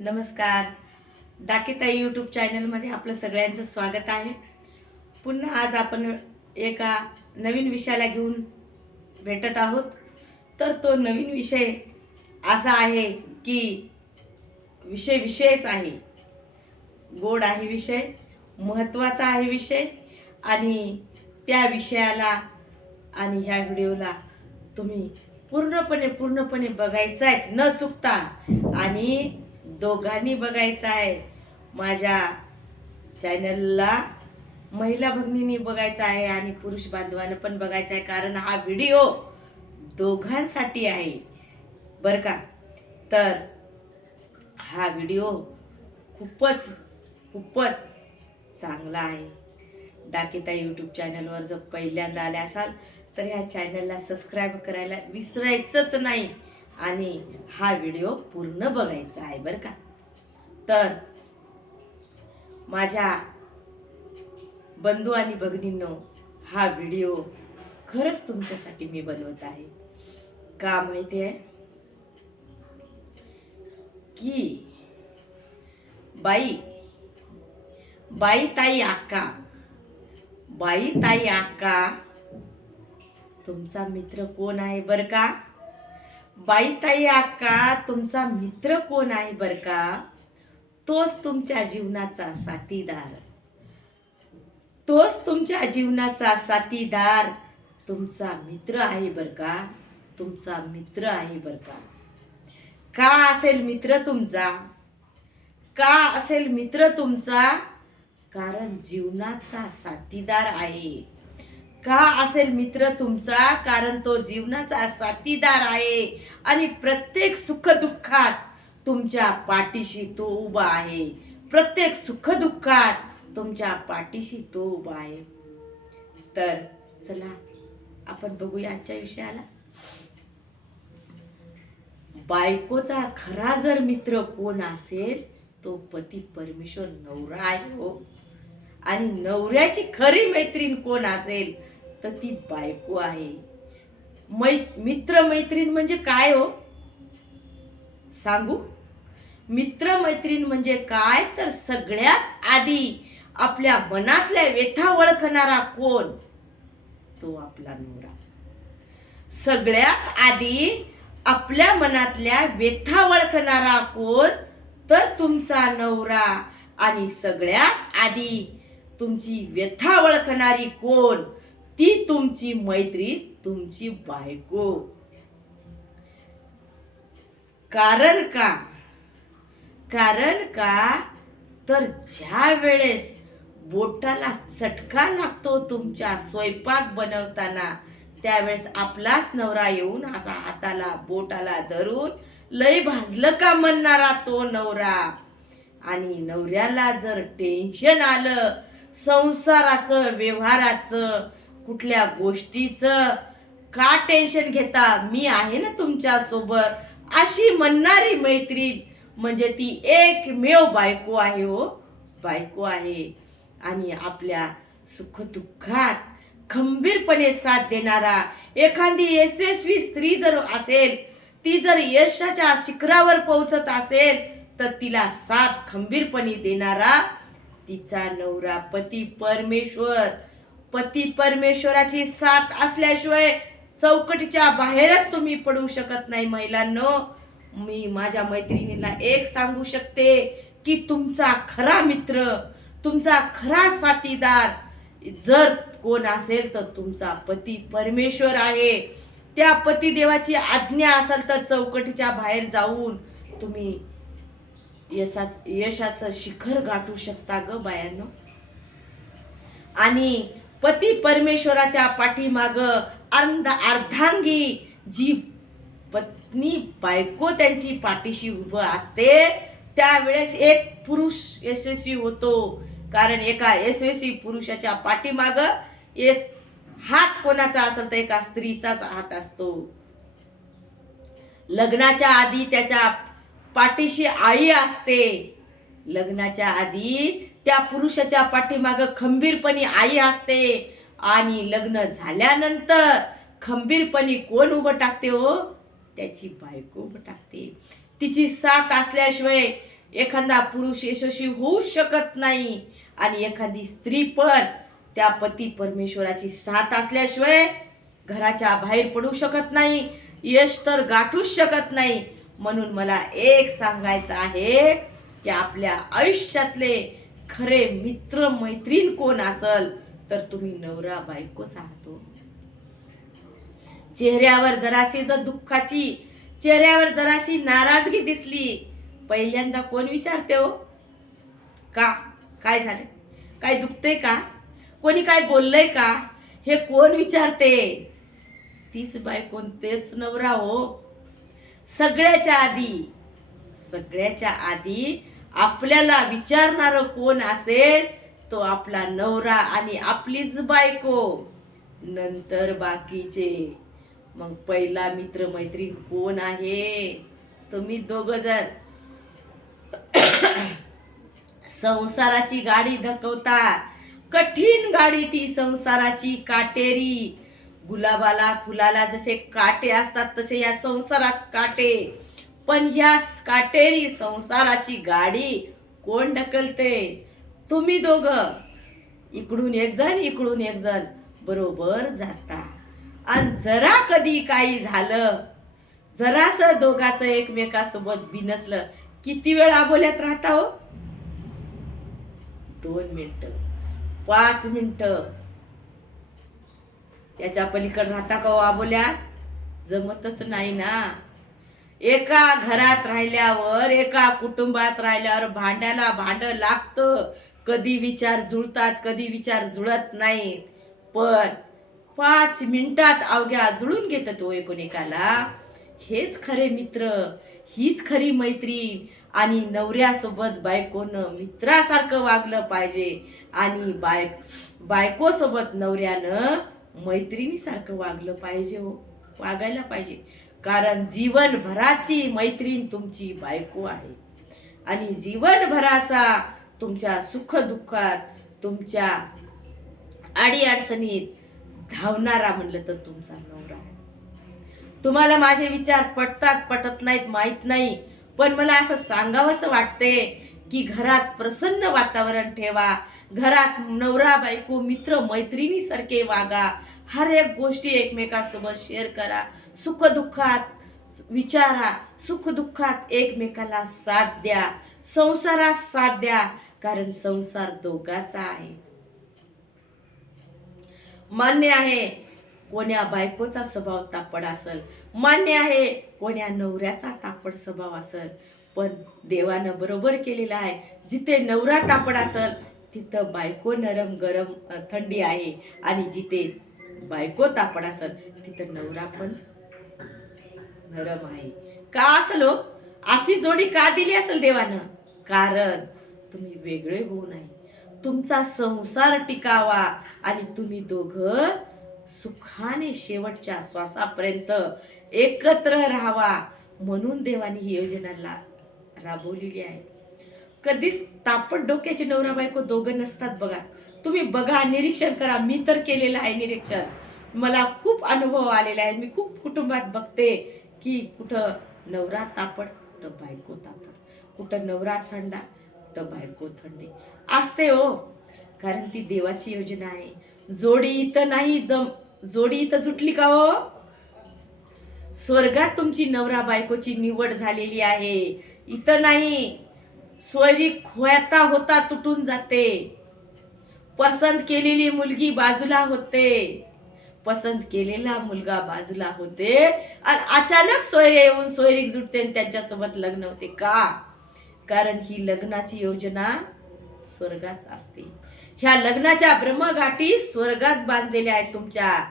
नमस्कार. डाकीताई यूट्यूब चॅनलमध्ये आपलं सगळ्यांचं स्वागत आहे. पुन्हा आज आपण एका नवीन विषयाला घेऊन भेटत आहोत. तर तो नवीन विषय असा आहे की विषय विषयच आहे. गोड आहे विषय महत्त्वाचा आहे विषय आणि त्या विषयाला आणि ह्या व्हिडिओला तुम्ही पूर्णपणे पूर्णपणे बघायचा आहे न चुकता. आणि दोघांनी बघायचं आहे. माझ्या चॅनलला महिला भगिनींनी बघायचा आहे आणि पुरुष बांधवानं पण बघायचा आहे कारण हा व्हिडिओ दोघांसाठी आहे. बरं का? तर हा व्हिडिओ खूपच खूपच चांगला आहे. डाकेता यूट्यूब चॅनलवर जर पहिल्यांदा आले असाल तर ह्या चॅनलला सबस्क्राईब करायला विसरायचंच नाही. आणि हा व्हिडिओ पूर्ण बघायचा आहे बरं का. तर माझ्या बंधू आणि भगिनींनो हा व्हिडिओ खरंच तुमच्यासाठी मी बनवत आहे. का माहिती आहे? की बाई बाई ताई आका बाई ताई आका तुमचा मित्र कोण आहे बरं का? बाई ताई आका तुमचा मित्र कोण आहे बर का? तोच तुमच्या जीवनाचा साथीदार. तोच तुमच्या जीवनाचा साथीदार तुमचा मित्र आहे बर का? तुमचा मित्र आहे बर का? का असेल मित्र तुमचा? का असेल मित्र तुमचा? कारण जीवनाचा साथीदार आहे. का असेल मित्र तुमचा? कारण तो जीवनाचा साथीदार आहे आणि प्रत्येक सुखदुःखात तुमच्या पाठीशी तो उभा आहे. प्रत्येक सुखदुःखात तुमच्या पाठीशी तो उभा आहे. तर चला आपण बघूया आजच्या विषयाला. बायकोचा खरा जर मित्र कोण असेल तो पती परमेश्वर नवरा आहे हो. आणि नवऱ्याची खरी मैत्रीण कोण असेल तर ती बायको आहे. मै मित्र मैत्रीण म्हणजे काय हो? सांगू? मित्र मैत्रीण म्हणजे काय? तर सगळ्यात आधी आपल्या मनातल्या व्यथा ओळखणारा कोण? तो आपला नवरा. सगळ्यात आधी आपल्या मनातल्या व्यथा ओळखणारा कोण? तर तुमचा नवरा. आणि सगळ्यात आधी तुमची व्यथा ओळखणारी कोण? ती तुमची मैत्रीण तुमची बायको. कारण का? कारण का? तर ज्या वेळेस बोटाला चटका लागतो तुमच्या स्वयंपाक बनवताना त्यावेळेस आपलाच नवरा येऊन असा हाताला बोटाला धरून लय भाजलं का म्हणणारा तो नवरा? आणि नवऱ्याला जर टेन्शन आलं संसाराचं व्यवहाराचं कुठल्या गोष्टीचं का टेन्शन घेता? मी आहे ना तुमच्यासोबत अशी म्हणणारी मैत्रीण म्हणजे ती एकमेव बायको आहे हो. बायको आहे. आणि आपल्या सुखदुःखात खंबीरपणे साथ देणारा एखादी यशस्वी स्त्री जर असेल ती जर यशाच्या शिखरावर पोहोचत असेल तर तिला साथ खंबीरपणे देणारा तिचा नवरा पती परमेश्वर. पती परमेश्वराची साथ असल्याशिवाय चौकटीच्या बाहेरच तुम्ही पडू शकत नाही महिलांनो. मी माझ्या मैत्रिणीला एक सांगू शकते की तुमचा खरा मित्र तुमचा खरा साथीदार जर कोण असेल तर तुमचा पती परमेश्वर आहे. त्या पतिदेवाची आज्ञा असेल तर चौकटीच्या बाहेर जाऊन तुम्ही यशाच यशाचं शिखर गाठू शकता ग बायांनो. आणि पती परमेश्वराच्या पाठीमाग अर्ध अर्धांगी जी पत्नी बायको त्यांची पाठीशी उभं असते त्यावेळेस एक पुरुष यशस्वी होतो. कारण एका यशस्वी पुरुषाच्या पाठीमाग एक हात कोणाचा असेल तर एका स्त्रीचाच हात असतो. लग्नाच्या आधी त्याच्या पाठीशी आई असते. लग्नाच्या आधी त्या पुरुषाच्या पाठीमागं खंबीरपणे आई असते. आणि लग्न झाल्यानंतर खंबीरपणे कोण उभं टाकते हो? त्याची बायको उभं टाकते. तिची साथ असल्याशिवाय एखादा पुरुष यशस्वी होऊ शकत नाही. आणि एखादी स्त्री पण त्या पती परमेश्वराची साथ असल्याशिवाय घराच्या बाहेर पडू शकत नाही. यश तर गाठूच शकत नाही. म्हणून मला एक सांगायचं आहे की आपल्या आयुष्यातले खरे मित्र मैत्रीण कोण असल तर तुम्ही नवरा बायकोच आहातो चेहऱ्यावर जराशी जर दुःखाची चेहऱ्यावर जराशी नाराजगी दिसली पहिल्यांदा कोण विचारते हो? का? काय झालं? काय दुखतंय का? कोणी काय बोललंय का? हे कोण विचारते? तीच बाय कोणतेच नवरा हो. सगळ्याच्या आधी सगळ्याच्या आधी आपल्याला विचारणारं कोण असेल तो आपला नवरा आणि आपलीच बायको. नंतर बाकीचे. मग पहिला मित्र मैत्रीण कोण आहे? तुम्ही दोघ जण. संसाराची गाडी धकवता. कठीण गाडी ती संसाराची काटेरी. गुलाबाला फुलाला जसे काटे असतात तसे या संसारात काटे. पण ह्या काटेरी संसाराची गाडी कोण ढकलते? तुम्ही दोघ. इकडून एक जण इकडून एक जण. बरोबर जाता. आणि जरा कधी काही झालं जरास दोघाचं एकमेकासोबत बिनसलं किती वेळ आबोल्यात राहता हो? दोन मिनटं. पाच मिनटं. त्याच्या पलीकडे राहता का हो आबोल्यात जमतच नाही ना. एका घरात राहिल्यावर एका कुटुंबात राहिल्यावर भांड्याला भांडं लागतं. कधी विचार जुळतात कधी विचार जुळत नाहीत. पण पाच मिनिटात अवघ्या जुळून घेतात तो एकोणेकाला हेच खरे मित्र हीच खरी मैत्रीण आणि नवऱ्यासोबत बायकोनं मित्रासारखं वागलं पाहिजे आणि बाय बायकोसोबत नवऱ्यानं मैत्रिणीसारखं वागलं पाहिजे हो वागायला पाहिजे. कारण जीवनभराची मैत्रीण तुमची बायको आहे. आणि जीवनभराचा तुमच्या सुखदुःखात तुमच्या अडीअडचणीत धावणारा म्हणलं तर तुमचा नवरा. तुम्हाला माझे विचार पटतात पटत नाहीत माहीत नाही. पण मला असं सांगावंसं वाटते की घरात प्रसन्न वातावरण ठेवा. घरात नवरा बायको मित्र मैत्रिणीसारखे वागा. हर एक गोष्टी एकमेकासोबत शेअर करा. सुखदुःखात विचारा. सुखदुःखात एकमेकाला साथ द्या. संसारात साथ द्या. कारण संसार दोघाचा आहे. मान्य आहे कोण्या बायकोचा स्वभाव तापड असल मान्य आहे कोण्या नवऱ्याचा तापड स्वभाव असल. पण देवानं बरोबर केलेला आहे. जिथे नवरा तापड असल तिथं बायको नरम गरम थंडी आहे. आणि जिथे बायको तापड असल तिथं नवरा पण नरम आहे. का असलो हो? अशी जोडी का दिली असेल देवानं? कारण तुम्ही वेगळे होऊ नये. तुमचा संसार टिकावा आणि तुम्ही दोघं सुखाने शेवटच्या श्वासापर्यंत एकत्र राहावा म्हणून देवाने ही योजना ला राबवलेली आहे. कधीच तापट डोक्याचे नवरा बायको दोघं नसतात बघा. तुम्ही बघा निरीक्षण करा. मी तर केलेलं आहे निरीक्षण. मला खूप अनुभव आलेला आहे. मी खूप कुटुंबात बघते की कुठं नवरा तापड कुठं बायको तापड. कुठं नवरा थंडा कुठं बायको थंडी. असते हो. कारण ती देवाची योजना आहे. जोडी इथं नाही जम जोडी इथं जुटली का हो? स्वर्गात तुमची नवरा बायकोची निवड झालेली आहे. इथं नाही. स्वरी खोयाता होता तुटून जाते. पसंत केलेली मुलगी बाजूला होते. पसंत केलेला मुलगा बाजूला होते. आणि अचानक सोयरे येऊन सोयरीक जुटते आणि त्यांच्यासोबत लग्न होते का? कारण ही लग्नाची योजना स्वर्गात असते. ह्या लग्नाच्या ब्रह्मगाठी स्वर्गात बांधलेल्या आहेत तुमच्या.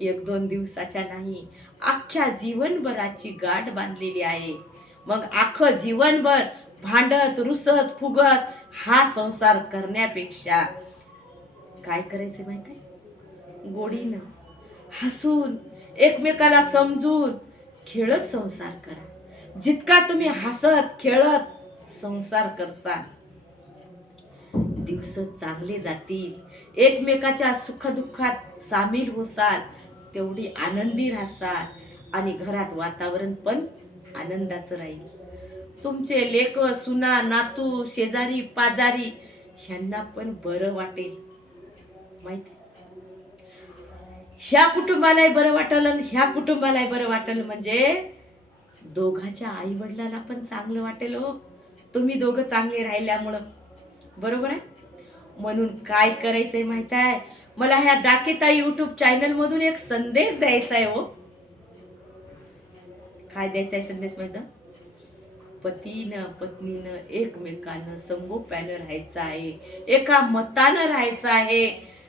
एक दोन दिवसाच्या नाही अख्ख्या जीवनभराची गाठ बांधलेली आहे. मग अख्खं जीवनभर भांडत रुसत फुगत हा संसार करण्यापेक्षा काय करायचं माहिती आहे गोडीनं हसून एकमेकाला समजून खेळत संसार करा. जितका तुम्ही हसत खेळत संसार करसाल दिवस चांगले जातील. एकमेकाच्या सुखदुःखात सामील होसाल तेवढी आनंदी राहसाल आणि घरात वातावरण पण आनंदाचं राहील. तुमचे लेख सुना नातू शेजारी पाजारी ह्यांना पण बरं वाटेल. माहिती. ह्या कुटुंबालाही बरं वाटलं आणि ह्या कुटुंबालाही बरं वाटेल म्हणजे दोघाच्या आई वडिलांना पण चांगलं वाटेल हो. तुम्ही दोघं चांगले राहिल्यामुळं. बरोबर आहे? म्हणून काय करायचंय माहीत आहे? मला ह्या डाकेता यूट्यूब चॅनलमधून एक संदेश द्यायचा आहे हो. काय द्यायचा आहे संदेश माहीत पतीनं पत्नीनं एकमेकानं संगोप्यानं राहायचं आहे. एका मतानं राहायचं आहे.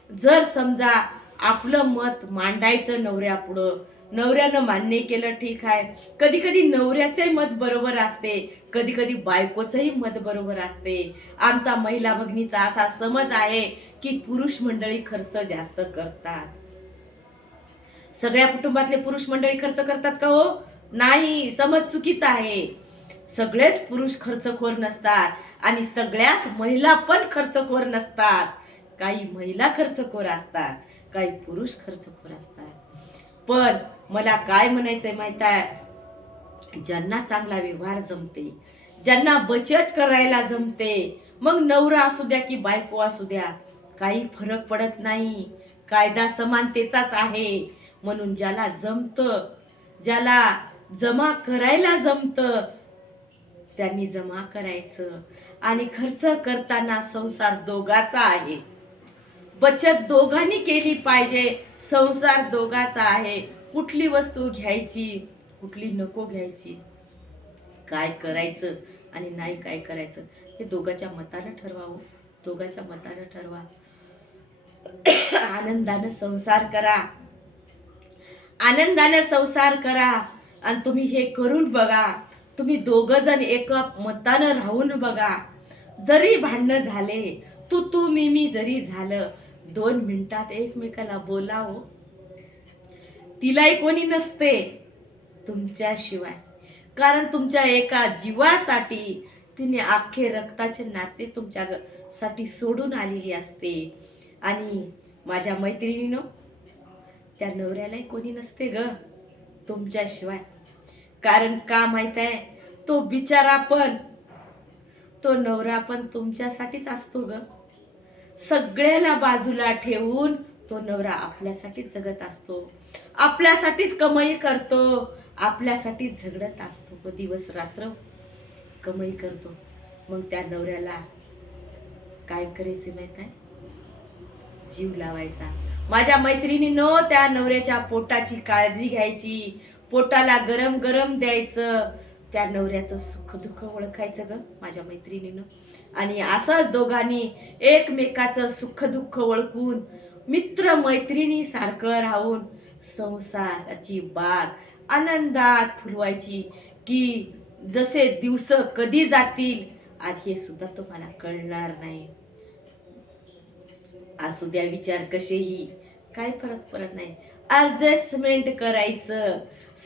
जर समजा आपलं मत मांडायचं नवऱ्यापुढं नवऱ्यानं मान्य केलं ठीक आहे. कधी कधी नवऱ्याचंही मत बरोबर असते कधी कधी बायकोचंही मत बरोबर असते. आमचा महिला भगिनीचा असा समज आहे की पुरुष मंडळी खर्च जास्त करतात. सगळ्या कुटुंबातले पुरुष मंडळी खर्च करतात का हो? नाही समज चुकीचा आहे. सगळेच पुरुष खर्चखोर नसतात आणि सगळ्याच महिला पण खर्चखोर नसतात. काही महिला खर्चखोर असतात काही पुरुष खर्चखोर असतात. पण मला काय म्हणायचंय माहीत आहे? ज्यांना चांगला व्यवहार जमते ज्यांना बचत करायला जमते मग नवरा असू द्या की बायको असू द्या काही फरक पडत नाही. कायदा समानतेचाच आहे. म्हणून ज्याला जमतं ज्याला जमा करायला जमतं त्यांनी जमा करायचं. आणि खर्च करताना संसार दोघाचा आहे. बचत दोघांनी केली पाहिजे. संसार दोघाचा आहे. कुठली वस्तू घ्यायची कुठली नको घ्यायची? काय करायचं आणि नाही काय करायचं? हे दोघाच्या मतानं ठरवावं. दोघाच्या मतानं ठरवा. आनंदानं संसार करा. आनंदानं संसार करा आणि तुम्ही हे करून बघा. तुम्ही दोघं जण एका मतानं राहून बघा. जरी भांडणं झाले तू तू मी मी जरी झालं दोन मिनिटात एकमेकाला बोलावं. तिलाही कोणी नसते तुमच्याशिवाय. कारण तुमच्या एका जीवासाठी तिने अख्खे रक्ताचे नाते तुमच्या ग- साठी सोडून आलेली असते. आणि माझ्या मैत्रिणीनं त्या नवऱ्यालाही कोणी नसते ग तुमच्याशिवाय. कारण का माहीत आहे तो बिचारा पण तो नवरा पण तुमच्यासाठीच असतो ग. सगळ्याला बाजूला ठेवून तो नवरा आपल्यासाठीच जगत असतो. आपल्यासाठीच कमाई करतो. आपल्यासाठीच झगडत असतो. तो दिवस रात्र कमाई करतो. मग त्या नवऱ्याला काय करायचे माहीत आहे? जीव लावायचा. माझ्या मैत्रिणीनो त्या नवऱ्याच्या पोटाची काळजी घ्यायची. पोटाला गरम गरम द्यायचं. त्या नवऱ्याचं सुख दुःख ओळखायचं ग माझ्या मैत्रिणीनं. आणि असंच दोघांनी एकमेकाचं सुखदुःख ओळखून मित्र मैत्रिणी सारखं राहून संसाराची बाग आनंदात फुलवायची की जसे दिवस कधी जातील आज हे सुद्धा तुम्हाला कळणार नाही. असू द्या विचार कसेही. काय फरक पडत नाही. ॲडजस्टमेंट करायचं.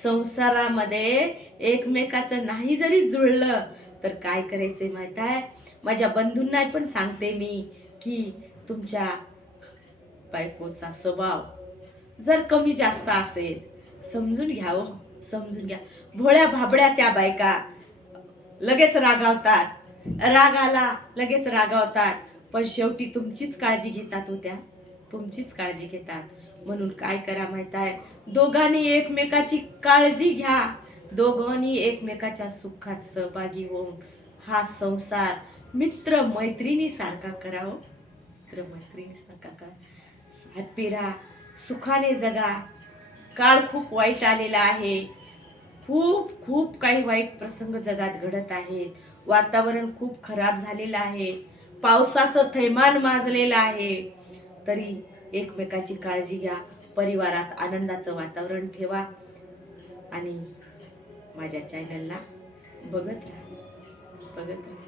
संसारामध्ये एकमेकाचं नाही जरी जुळलं तर काय करायचंय माहीत आहे? माझ्या बंधूंना पण सांगते मी की तुमच्या बायकोचा स्वभाव जर कमी जास्त असेल समजून घ्या हो समजून घ्या. भोळ्या भाबड्या त्या बायका लगेच रागावतात. रागाला लगेच रागावतात. पण शेवटी तुमचीच काळजी घेतात होत्या तुमचीच काळजी घेतात. म्हणून काय करा माहीत आहे दोघांनी एकमेकाची काळजी घ्या. दोघांनी एकमेकाच्या सुखात सहभागी होऊन हा संसार मित्र मैत्रिणी सारखा करावं. मित्र मैत्रिणी सारखा करा. साथ पेरा सुखाने जगा. काळ खूप वाईट आलेला आहे. खूप खूप काही वाईट प्रसंग जगात घडत आहेत. वातावरण खूप खराब झालेलं आहे. पावसाचं थैमान माजलेलं आहे. तरी एकमेकाची काळजी घ्या. परिवारात आनंदाचं वातावरण ठेवा. आणि माझ्या चॅनलला बघत राहा. बघत राहा.